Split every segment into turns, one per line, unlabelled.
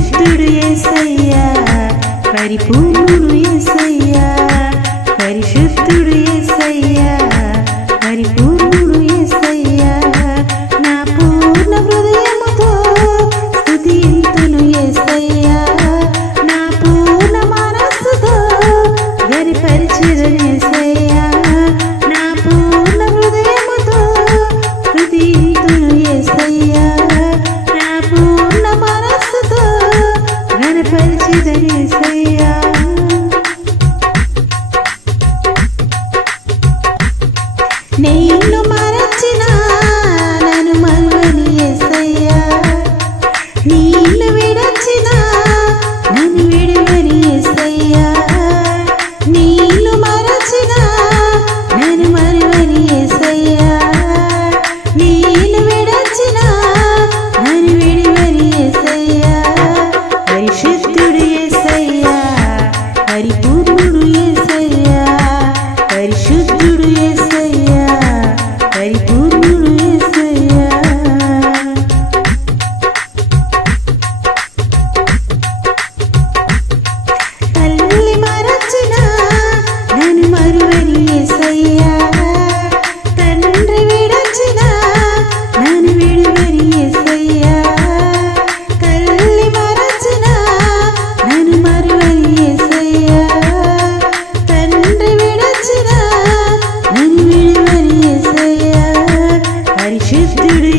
పరిశుద్ధుడు ఎసయ్యా పరిపూర్ణుడు ఎసయ్యా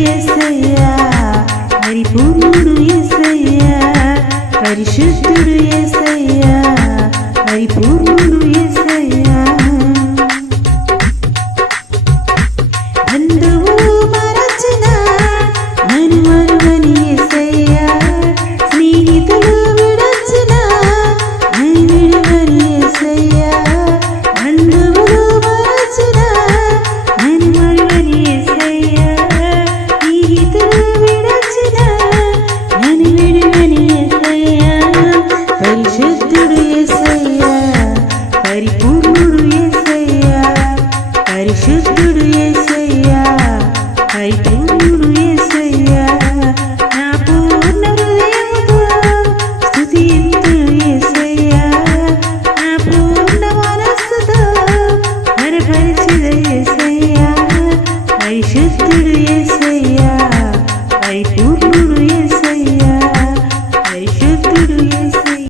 ఎసయ్యా హరిపూర్ణుడు ఎసయ్యా పరిశుద్ధుడు ఎసయ్యా హరిపూర్ణుడు ఎసయ్యా పరిశుద్ధుడు ఏసయ్యా అయితే